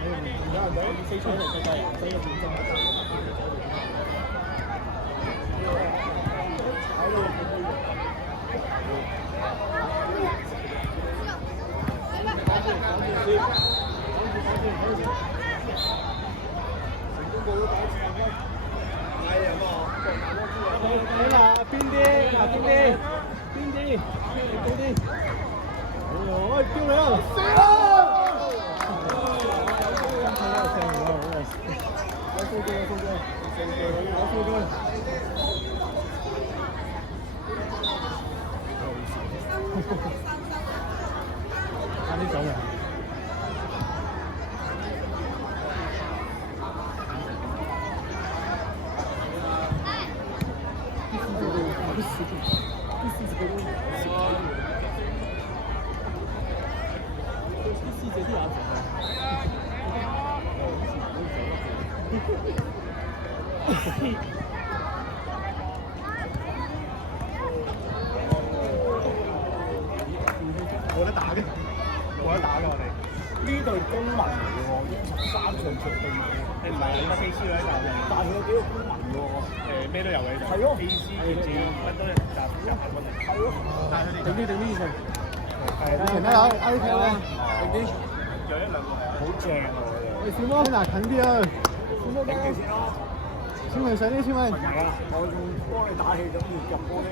飛出嚟世界所有戰爭。嗱，邊啲？嗱，邊啲？邊啲？高啲！喂，漂亮！死啦！有數據，有數據，有數據。快啲走啦！冇得打嘅，冇得打嘅我哋。呢隊公民嚟嘅喎，已經13場場對唔對？你唔係啊，應該 AC 咧就，但係佢有幾個公民嘅喎。咩都有嘅就。係咯。AC 劍乜都有，集合嗰陣。係咯。定啲意思。係啦。前啦，OK 啦。定啲。有一兩個係。好正啊！喂，小魔嗱近啲啊！小魔頂住先咯。請問上啲先問。係啊，我仲幫你打氣咁要入波咧。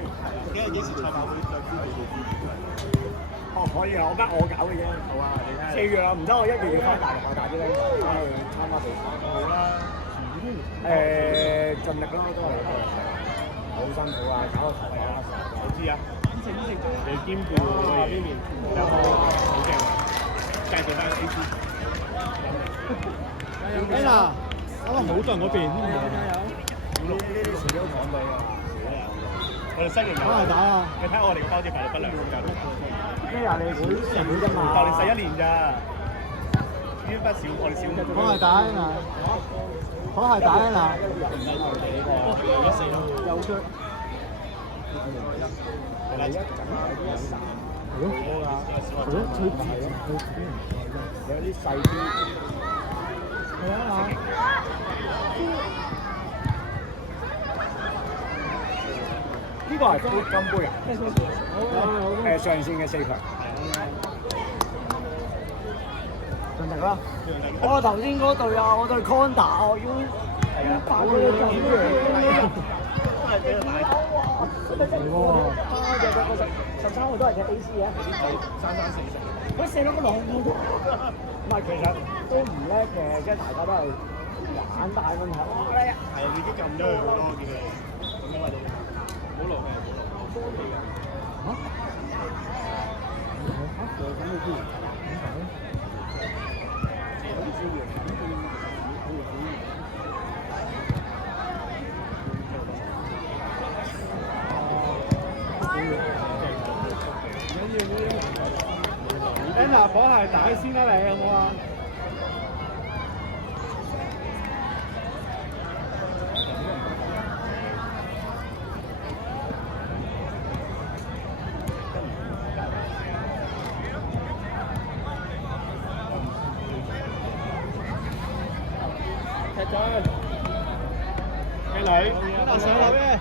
幾時賽馬會再知你哋？哦，可以啊，我搞嘅啫。好啊，你睇。4月啊，唔得，我1月要翻大陸啊，大啲咧，翻去參加比賽。好啦。盡力咯，都係好辛苦啊，搞個頭啊，我知啊。你兼顧呢邊，有冇好勁啊？介紹翻 AC。Anna，啱啱好多人嗰邊。加油！呢啲遲啲講到啊。我哋新人有打啊！你睇我哋嘅包啲法律不良，教到咩啊？你人會啫嘛？就你11年咋？呢筆少，我哋少。講係打啊！講係打啊！有出。係啦，係咯。係咯，吹大咯。有啲細啲。係啊！呢個係金杯啊！上線嘅4強。盡力啦！我頭先嗰隊啊，我對 Conda 我要打嗰啲咁嘅。都係俾佢買。13號都係踢 AC 嘅。33、40。佢射到個浪喎。唔係，其實都唔叻嘅，即係大家都係玩大問題。係啊，已經撳咗佢好多見佢。好耐嘅，多地啊！嚇？嚇？咁你知？Anna 講係大先啦，你有冇啊？踢咗，美女，Anna上嚟咩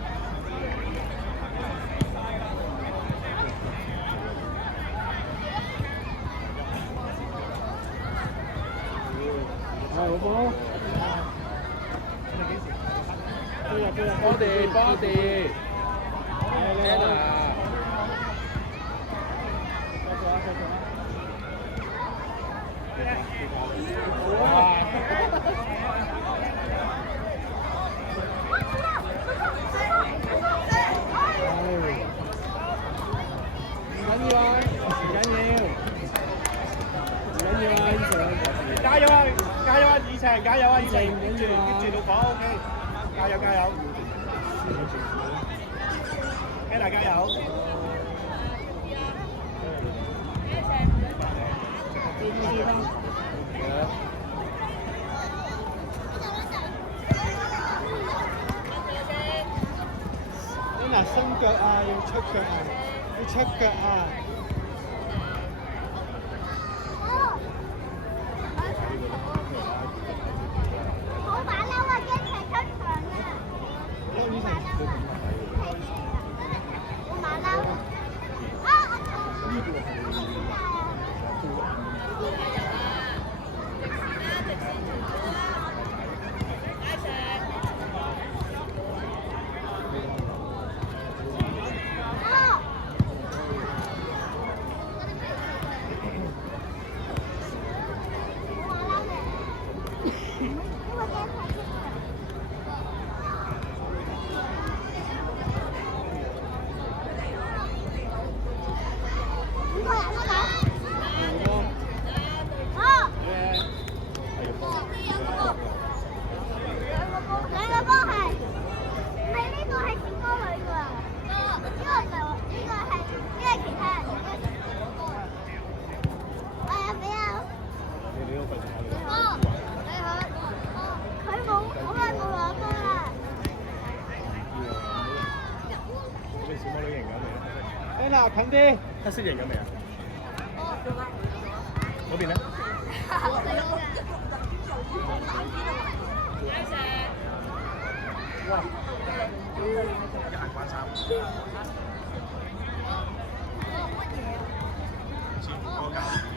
？Body Anna 加油啊！加油啊！以晴，加油啊！以晴，跟住老火 OK， 加油加油 ！Anna 加油！Anna 伸腳啊，要出腳啊，要出腳啊！近啲，黑色型咗未啊？嗰邊咧？哇！一行關衫。似嗰個教練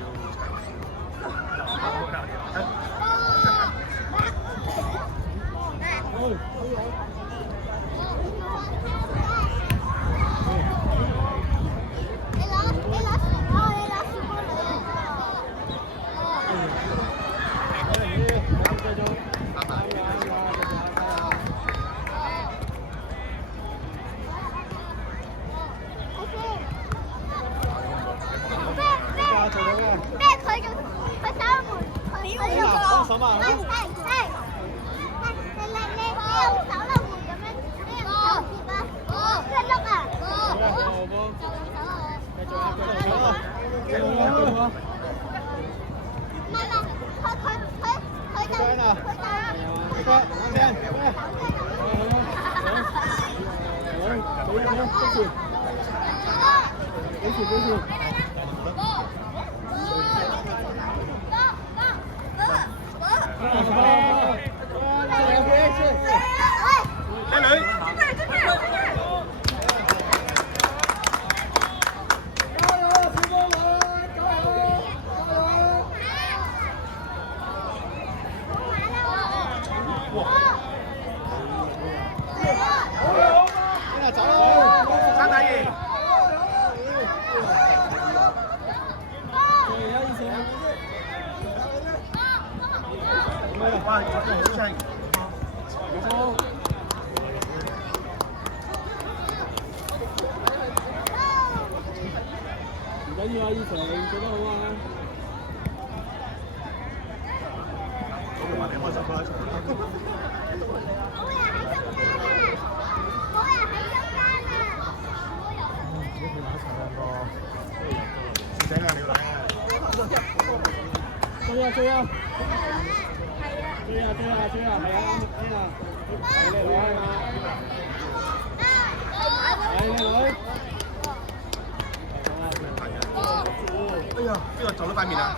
邊個撞到塊面啊？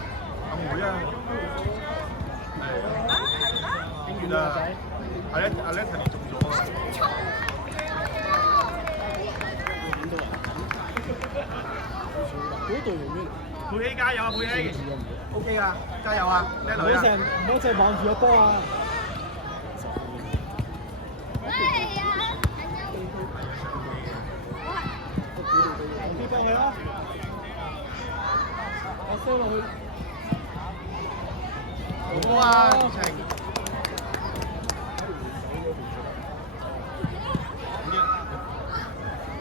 阿妹啊！英月啊！阿 Letty 中咗啊！嗰度用咩？佩希加油啊！佩希 ，OK 啊，加油啊，叻女啊！唔好淨望住個波啊！啲幫佢啦！我收落去。好啊，晴。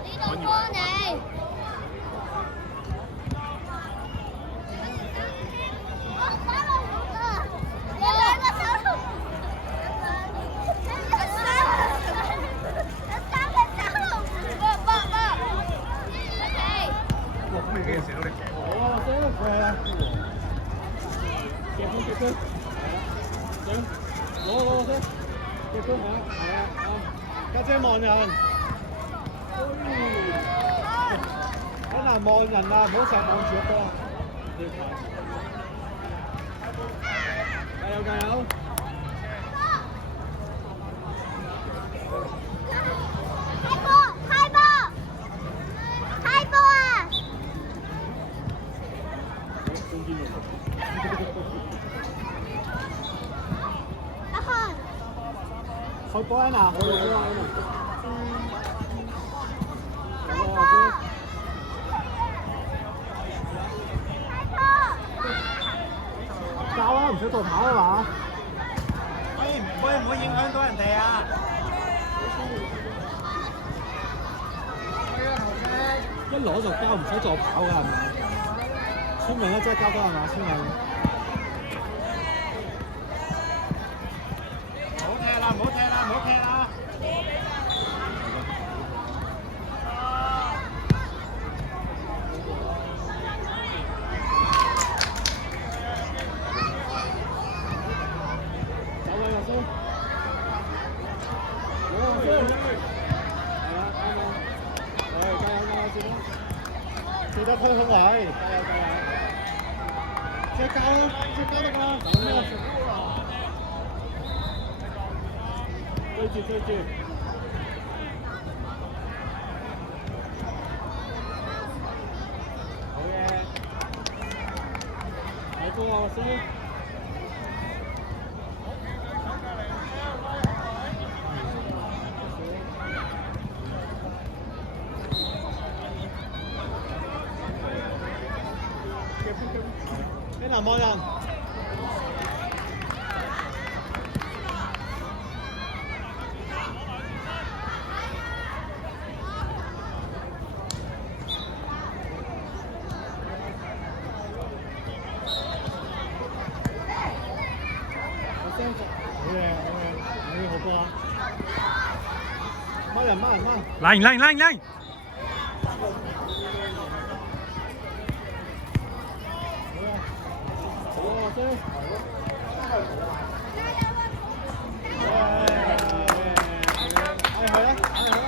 呢度幫你。有兩個手龍。有三個手龍。OK。哇！咁你幾時射到你？哦，真係啊！結婚。攞先，結婚係啊，家姐望人，好難望人啊，唔好成日望住個波。加油加油！開波啊！好嘢啊！教啊，唔使助跑啊嘛？會唔會影響到人哋啊？一攞就交，唔使助跑㗎係咪？村民咧真係交得係嘛？村民。唔好踢啦！走位落先，攞落先，係啊，啱啊，加油先啦！好位，即交咯，即交得啦，咁啊，追住，好嘅，睇高啊先。啲南望人，好嘢，好波啊！孖人，嚟！好啊，係啦。